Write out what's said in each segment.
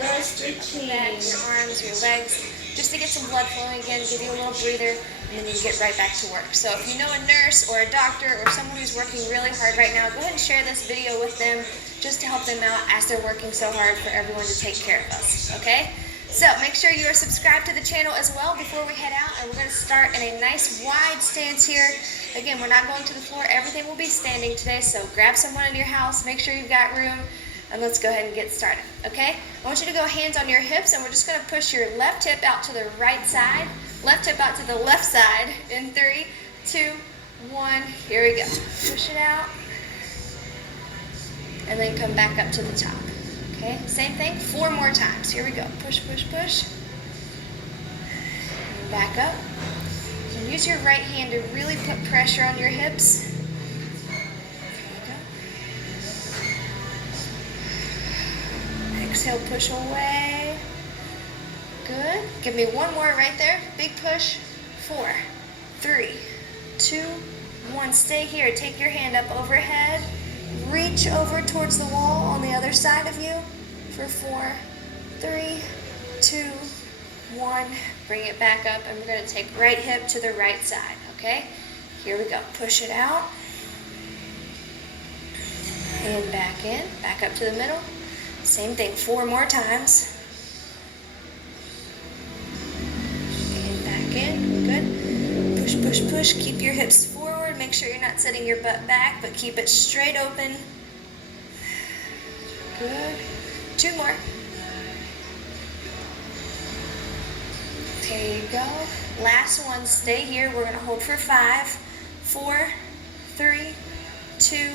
Good stretching. Back, your arms, your legs, just to get some blood flowing again, give you a little breather, and then you can get right back to work. So if you know a nurse or a doctor or someone who's working really hard right now, go ahead and share this video with them just to help them out as they're working so hard for everyone to take care of us, okay? So make sure you are subscribed to the channel as well before we head out, and we're going to start in a nice wide stance here. Again, we're not going to the floor. Everything will be standing today, so grab someone in your house, make sure you've got room, and let's go ahead and get started, okay? I want you to go hands on your hips, and we're just going to push your left hip out to the right side, left hip out to the left side in 3, 2, 1. Here we go. Push it out, and then come back up to the top. Okay, same thing, 4 more times. Here we go. Push, push, push. And back up. And use your right hand to really put pressure on your hips. There you go. Exhale, push away. Good. Give me one more right there. Big push. 4, 3, 2, 1. Stay here. Take your hand up overhead. Reach over towards the wall on the other side of you for 4, 3, 2, 1. Bring it back up, and we're going to take right hip to the right side, okay? Here we go. Push it out. And back in. Back up to the middle. Same thing, 4 more times. And back in. Good. Push, push, push. Keep your hips forward. Make sure you're not setting your butt back, but keep it straight open. Good. 2 more. There you go. Last one. Stay here. We're going to hold for 5, 4, 3, 2,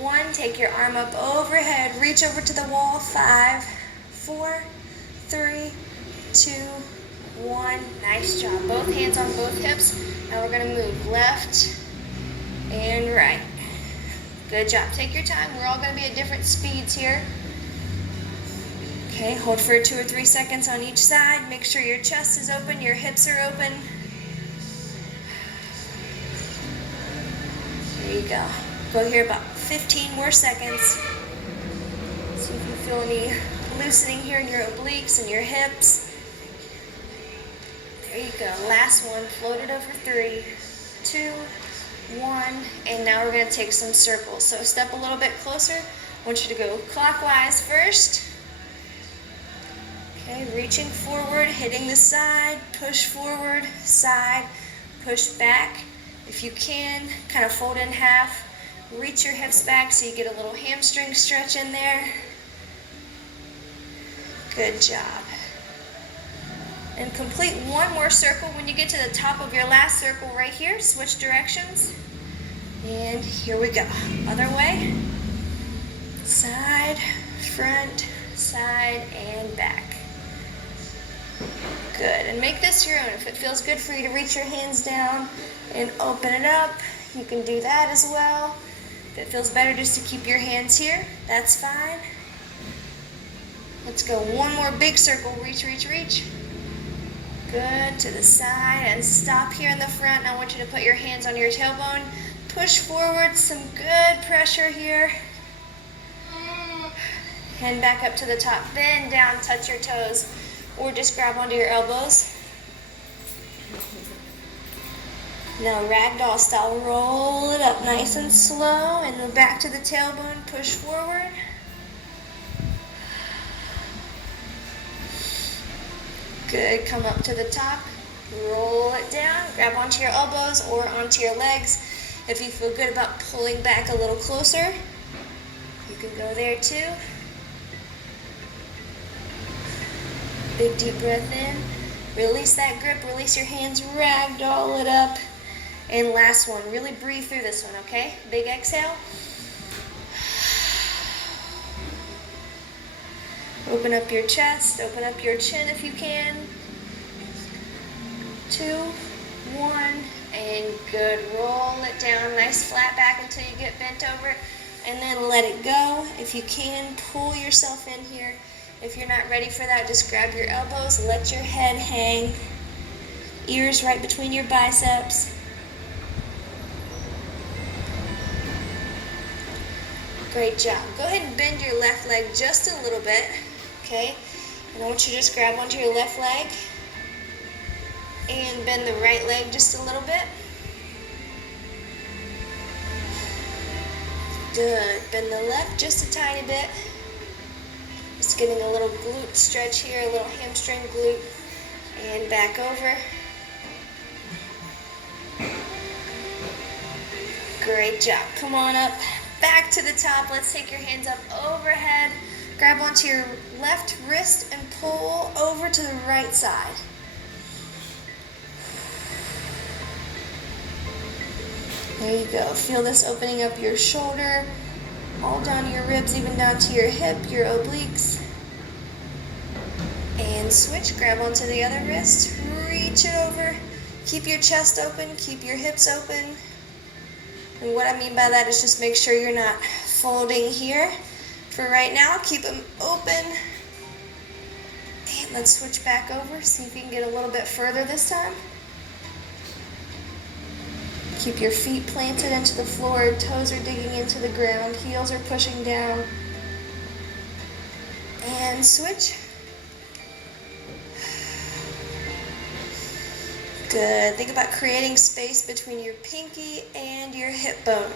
1. Take your arm up overhead. Reach over to the wall. 5, 4, 3, 2, 1. Nice job. Both hands on both hips. Now we're going to move left and right. Good job. Take your time. We're all going to be at different speeds here. Okay, hold for 2 or 3 seconds on each side. Make sure your chest is open, your hips are open. There you go. Go here about 15 more seconds. See if you feel any loosening here in your obliques and your hips. There you go. Last one. Float it over 3, 2, 1, and now we're going to take some circles. So step a little bit closer. I want you to go clockwise first. Okay, reaching forward, hitting the side, push forward, side, push back. If you can, kind of fold in half. Reach your hips back so you get a little hamstring stretch in there. Good job. And complete 1 more circle. When you get to the top of your last circle right here, switch directions. And here we go. Other way. Side, front, side, and back. Good. And make this your own. If it feels good for you to reach your hands down and open it up, you can do that as well. If it feels better just to keep your hands here, that's fine. Let's go 1 more big circle. Reach, reach, reach. Good. To the side and stop here in the front. Now I want you to put your hands on your tailbone. Push forward. Some good pressure here. And back up to the top. Bend down. Touch your toes. Or just grab onto your elbows. Now ragdoll style. Roll it up nice and slow. And then back to the tailbone. Push forward. Good. Come up to the top. Roll it down. Grab onto your elbows or onto your legs. If you feel good about pulling back a little closer, you can go there too. Big deep breath in. Release that grip. Release your hands. Ragdoll it up. And last one. Really breathe through this one, okay? Big exhale. Open up your chest. Open up your chin if you can. 2, 1, and good. Roll it down. Nice flat back until you get bent over. And then let it go. If you can, pull yourself in here. If you're not ready for that, just grab your elbows. Let your head hang. Ears right between your biceps. Great job. Go ahead and bend your left leg just a little bit, okay? And I want you to just grab onto your left leg and bend the right leg just a little bit. Good. Bend the left just a tiny bit. Just getting a little glute stretch here, a little hamstring glute. And back over. Great job. Come on up, back to the top. Let's take your hands up overhead. Grab onto your left wrist and pull over to the right side. There you go. Feel this opening up your shoulder, all down to your ribs, even down to your hip, your obliques. And switch. Grab onto the other wrist. Reach it over. Keep your chest open. Keep your hips open. And what I mean by that is just make sure you're not folding here. For right now, keep them open. And let's switch back over. See if you can get a little bit further this time. Keep your feet planted into the floor, toes are digging into the ground, heels are pushing down. And switch. Good. Think about creating space between your pinky and your hip bone.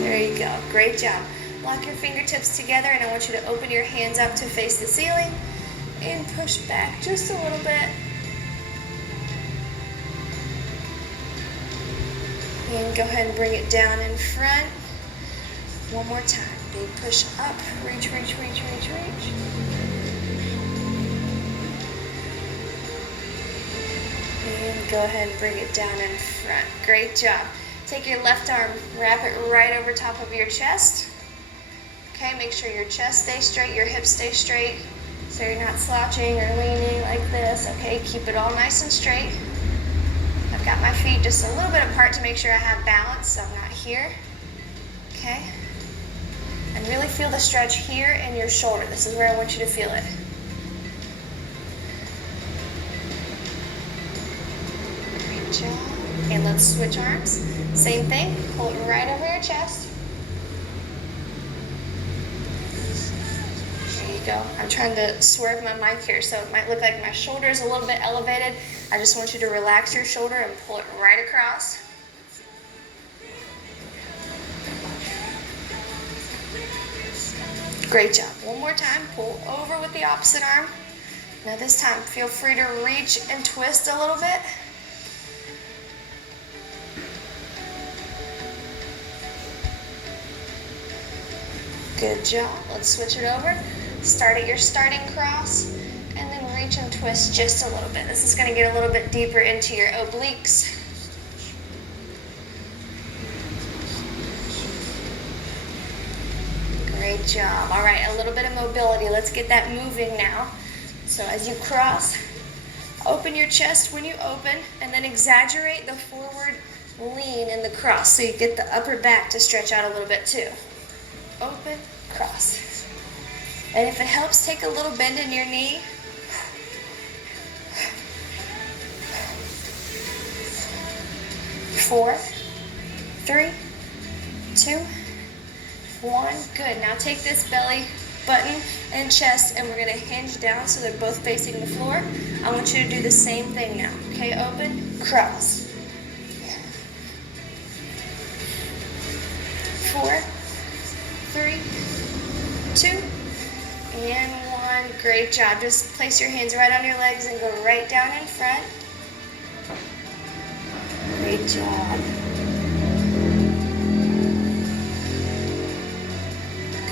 There you go. Great job. Lock your fingertips together and I want you to open your hands up to face the ceiling and push back just a little bit. And go ahead and bring it down in front. One more time. Big push up. Reach, reach, reach, reach, reach. And go ahead and bring it down in front. Great job. Take your left arm, wrap it right over top of your chest. Okay, make sure your chest stays straight, your hips stay straight, so you're not slouching or leaning like this. Okay, keep it all nice and straight. I've got my feet just a little bit apart to make sure I have balance, so I'm not here. Okay? And really feel the stretch here in your shoulder. This is where I want you to feel it. Great job. And let's switch arms. Same thing. Pull it right over your chest. There you go. I'm trying to swerve my mic here, so it might look like my shoulder is a little bit elevated. I just want you to relax your shoulder and pull it right across. Great job. One more time. Pull over with the opposite arm. Now this time, feel free to reach and twist a little bit. Good job. Let's switch it over. Start at your starting cross. And then reach and twist just a little bit. This is going to get a little bit deeper into your obliques. Great job. All right, a little bit of mobility. Let's get that moving now. So as you cross, open your chest when you open, and then exaggerate the forward lean in the cross so you get the upper back to stretch out a little bit too. Open, cross. And if it helps, take a little bend in your knee. 4, 3, 2, 1. Good. Now take this belly button and chest, and we're going to hinge down so they're both facing the floor. I want you to do the same thing now. Okay, open, cross. 4, 3, 2, and 1. Great job. Just place your hands right on your legs and go right down in front. Great job.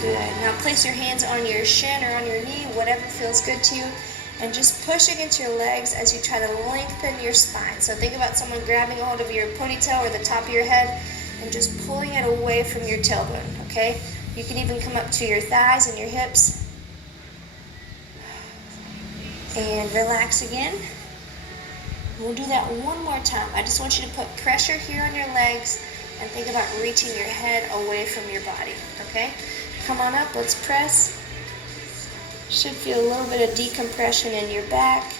Good. Now place your hands on your shin or on your knee, whatever feels good to you, and just push against your legs as you try to lengthen your spine. So think about someone grabbing a hold of your ponytail or the top of your head and just pulling it away from your tailbone, okay? You can even come up to your thighs and your hips. And relax again. We'll do that one more time. I just want you to put pressure here on your legs and think about reaching your head away from your body, okay? Come on up, let's press. Should feel a little bit of decompression in your back.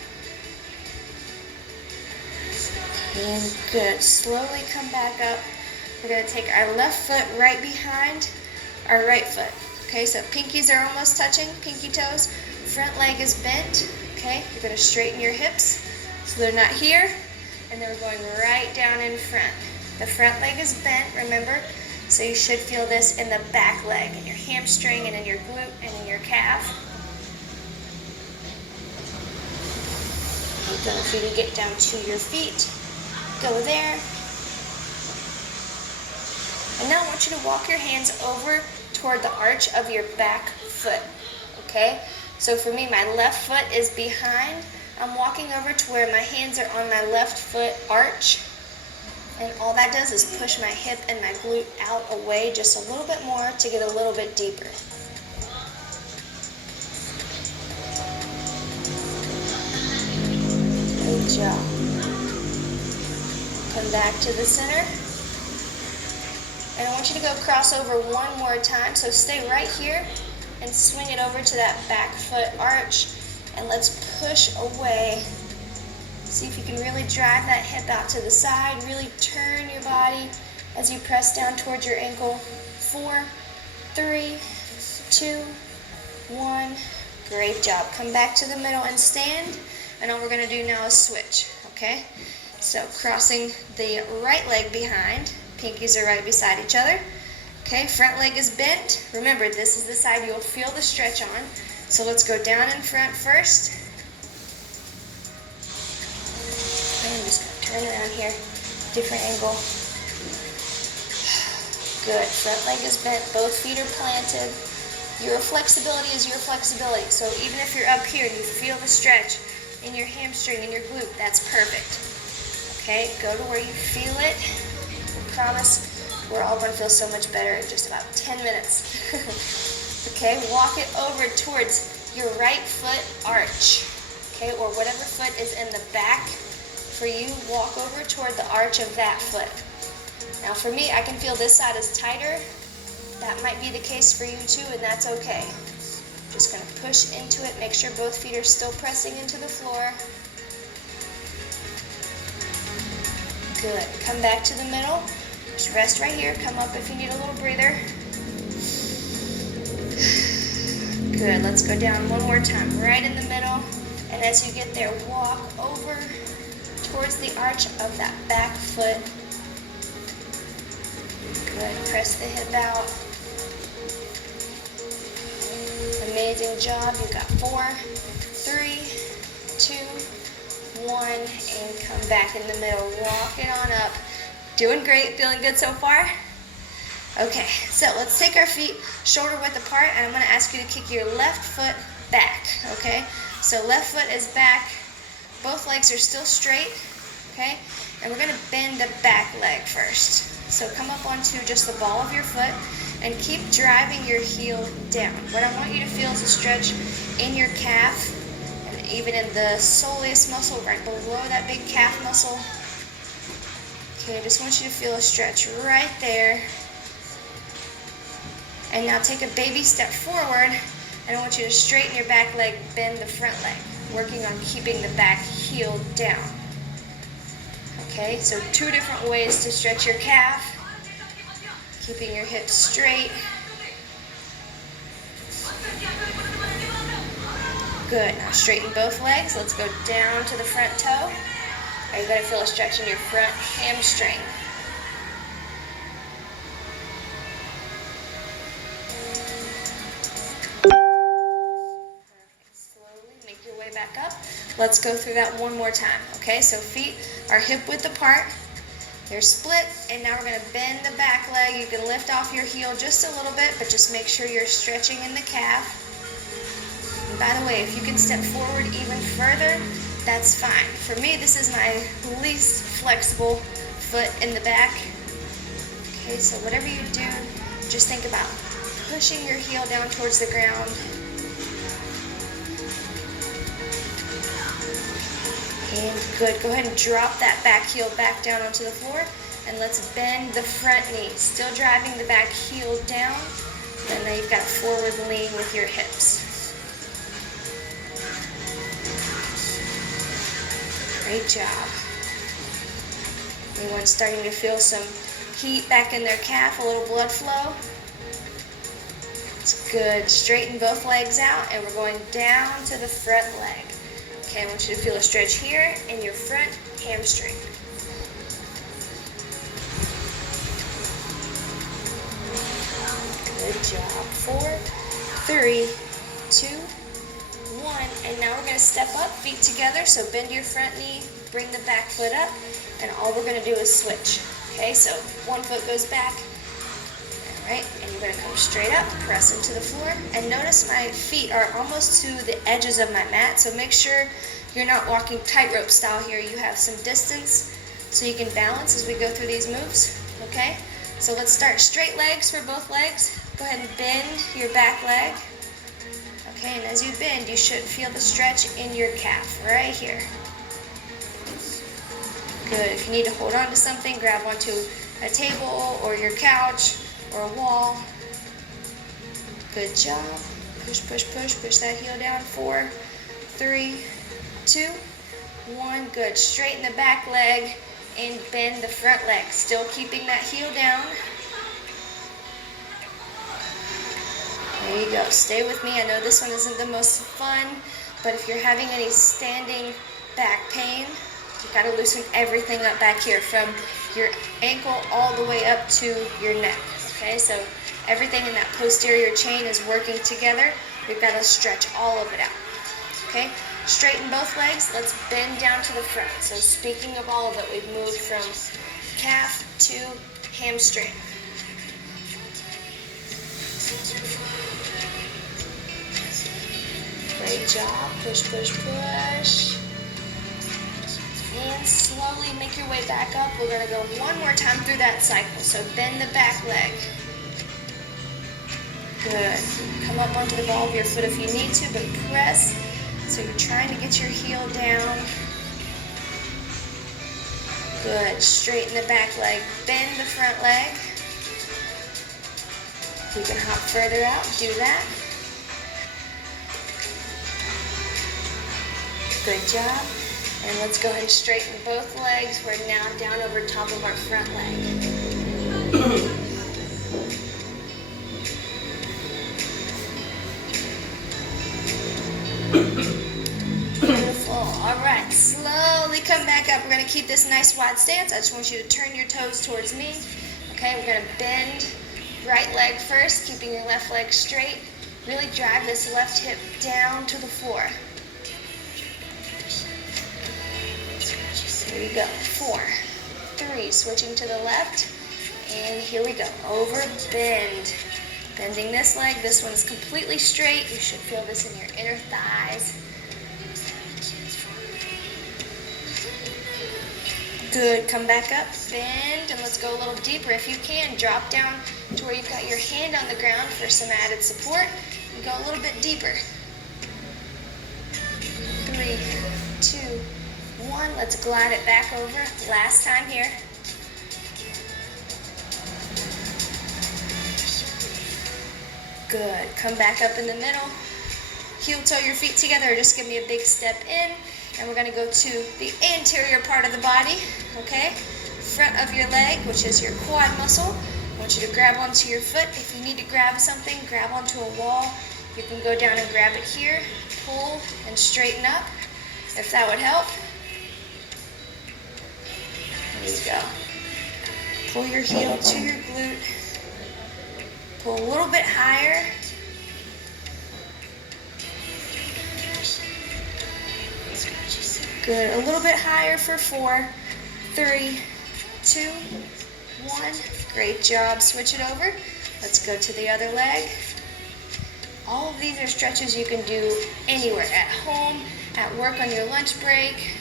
And good. Slowly come back up. We're going to take our left foot right behind our right foot. Okay, so pinkies are almost touching, pinky toes. Front leg is bent. Okay, you're gonna straighten your hips so they're not here, and then we're going right down in front. The front leg is bent, remember? So you should feel this in the back leg, in your hamstring, and in your glute, and in your calf. Go, if you can get down to your feet, go there. And now I want you to walk your hands over toward the arch of your back foot, okay? So for me, my left foot is behind. I'm walking over to where my hands are on my left foot arch. And all that does is push my hip and my glute out away just a little bit more to get a little bit deeper. Good job. Come back to the center. And I want you to go cross over one more time. So stay right here and swing it over to that back foot arch. And let's push away. See if you can really drive that hip out to the side. Really turn your body as you press down towards your ankle. 4, 3, 2, 1. Great job. Come back to the middle and stand. And all we're going to do now is switch. Okay? So crossing the right leg behind. Pinkies are right beside each other. Okay, front leg is bent. Remember, this is the side you'll feel the stretch on. So let's go down in front first. I'm just going to turn around here. Different angle. Good. Front leg is bent. Both feet are planted. Your flexibility is your flexibility. So even if you're up here and you feel the stretch in your hamstring and your glute, that's perfect. Okay, go to where you feel it. I promise we're all going to feel so much better in just about 10 minutes. Okay, walk it over towards your right foot arch. Okay, or whatever foot is in the back for you, walk over toward the arch of that foot. Now for me, I can feel this side is tighter. That might be the case for you too, and that's okay. Just going to push into it, make sure both feet are still pressing into the floor. Good. Come back to the middle. Just rest right here. Come up if you need a little breather. Good. Let's go down one more time. Right in the middle. And as you get there, walk over towards the arch of that back foot. Good. Press the hip out. Amazing job. You got 4, 3, 2, 1, and come back in the middle. Walk it on up. Doing great. Feeling good so far? Okay, so let's take our feet shoulder width apart, and I'm going to ask you to kick your left foot back, okay? So left foot is back. Both legs are still straight, okay? And we're going to bend the back leg first. So come up onto just the ball of your foot and keep driving your heel down. What I want you to feel is a stretch in your calf and even in the soleus muscle right below that big calf muscle. Okay, I just want you to feel a stretch right there. And now take a baby step forward, and I want you to straighten your back leg, bend the front leg, working on keeping the back heel down. Okay, so 2 different ways to stretch your calf. Keeping your hips straight. Good, now straighten both legs. Let's go down to the front toe. Are you going to feel a stretch in your front hamstring? Perfect. Slowly make your way back up. Let's go through that one more time. Okay, so feet are hip width apart. They're split, and now we're going to bend the back leg. You can lift off your heel just a little bit, but just make sure you're stretching in the calf. And by the way, if you can step forward even further, that's fine. For me, this is my least flexible foot in the back. Okay, so whatever you do, just think about pushing your heel down towards the ground. And good. Go ahead and drop that back heel back down onto the floor. And let's bend the front knee. Still driving the back heel down. And now you've got a forward lean with your hips. Great job. Anyone's starting to feel some heat back in their calf, a little blood flow? Good. Straighten both legs out, and we're going down to the front leg. Okay, I want you to feel a stretch here in your front hamstring. Good job. 4, 3, 2, 1. And now we're going to step up, feet together. So bend your front knee, bring the back foot up, and all we're going to do is switch. Okay, so one foot goes back. Right, and you're going to come straight up, press into the floor, and notice my feet are almost to the edges of my mat, so make sure you're not walking tightrope style here. You have some distance so you can balance as we go through these moves, okay? So let's start straight legs for both legs. Go ahead and bend your back leg, okay, and as you bend, you should feel the stretch in your calf right here. Good. If you need to hold on to something, grab onto a table or your couch or a wall. Good job. Push, push, push. Push that heel down. 4, 3, 2, 1. Good. Straighten the back leg and bend the front leg. Still keeping that heel down. There you go. Stay with me. I know this one isn't the most fun, but if you're having any standing back pain, you've got to loosen everything up back here from your ankle all the way up to your neck. Okay, so everything in that posterior chain is working together. We've got to stretch all of it out. Okay, straighten both legs. Let's bend down to the front. So speaking of all of it, we've moved from calf to hamstring. Great job. Push, push, push. And slowly make your way back up. We're going to go one more time through that cycle. So bend the back leg. Good. Come up onto the ball of your foot if you need to, but press. So you're trying to get your heel down. Good. Straighten the back leg. Bend the front leg. You can hop further out. Do that. Good job. And let's go ahead and straighten both legs. We're now down over top of our front leg. Beautiful. All right, slowly come back up. We're going to keep this nice wide stance. I just want you to turn your toes towards me. Okay, we're going to bend right leg first, keeping your left leg straight. Really drive this left hip down to the floor. Here we go. 4, 3, switching to the left, and here we go. Over, bend. Bending this leg. This one is completely straight. You should feel this in your inner thighs. Good. Come back up, bend, and let's go a little deeper. If you can, drop down to where you've got your hand on the ground for some added support. And go a little bit deeper. 3, 2, 1. Let's glide it back over. Last time here. Good. Come back up in the middle. Heel toe your feet together. Just give me a big step in. And we're going to go to the anterior part of the body. Okay? Front of your leg, which is your quad muscle. I want you to grab onto your foot. If you need to grab something, grab onto a wall. You can go down and grab it here. Pull and straighten up, if that would help. There you go. Pull your heel to your glute. Pull a little bit higher. Good. A little bit higher for 4, 3, 2, 1. Great job. Switch it over. Let's go to the other leg. All of these are stretches you can do anywhere, at home, at work on your lunch break.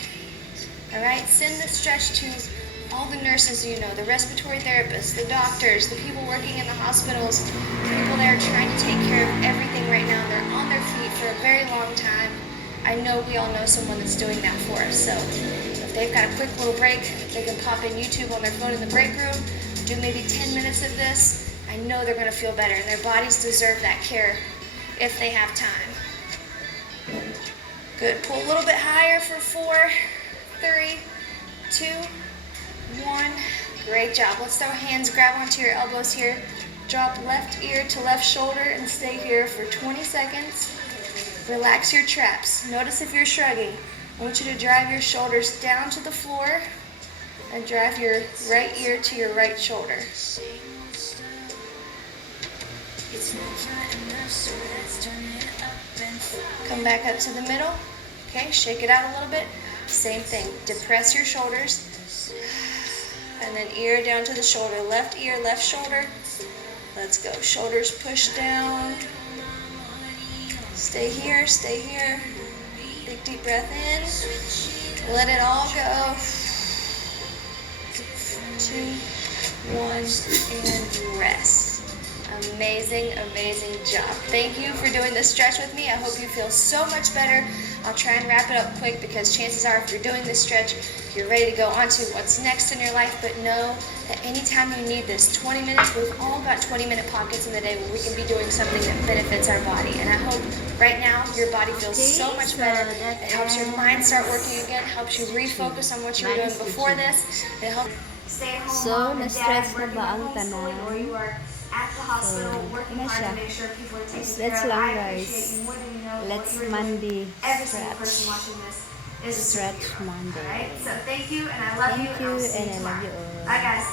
All right, send the stretch to all the nurses you know, the respiratory therapists, the doctors, the people working in the hospitals, people that are trying to take care of everything right now. They're on their feet for a very long time. I know we all know someone that's doing that for us. So if they've got a quick little break, they can pop in YouTube on their phone in the break room, do maybe 10 minutes of this. I know they're going to feel better, and their bodies deserve that care if they have time. Good. Pull a little bit higher for 4, 3, 2, 1. Great job. Let's throw hands, grab onto your elbows here. Drop left ear to left shoulder and stay here for 20 seconds. Relax your traps. Notice if you're shrugging. I want you to drive your shoulders down to the floor and drive your right ear to your right shoulder. Come back up to the middle. Okay, shake it out a little bit. Same thing. Depress your shoulders. And then ear down to the shoulder. Left ear, left shoulder. Let's go. Shoulders push down. Stay here, stay here. Big deep breath in. Let it all go. 2, 1, and rest. Amazing, amazing job. Thank you for doing this stretch with me. I hope you feel so much better. I'll try and wrap it up quick because chances are if you're doing this stretch, you're ready to go on to what's next in your life. But know that anytime you need this 20 minutes, we've all got 20-minute pockets in the day where we can be doing something that benefits our body. And I hope right now your body feels so much better. It helps your mind start working again, helps you refocus on what you were doing before this. It helps stay at home. So, na-stretch na ba ang tanan? At the hospital, working hard to make sure people are taken care Stretch of. lang, I guys. appreciate you more than you know. Let's What you're Monday doing. Every single stretch. person watching this is a Stretch superhero. Monday. Alright, so thank you, and I love you, Thank and I'll you, see and you I love tomorrow. you all. Bye, guys.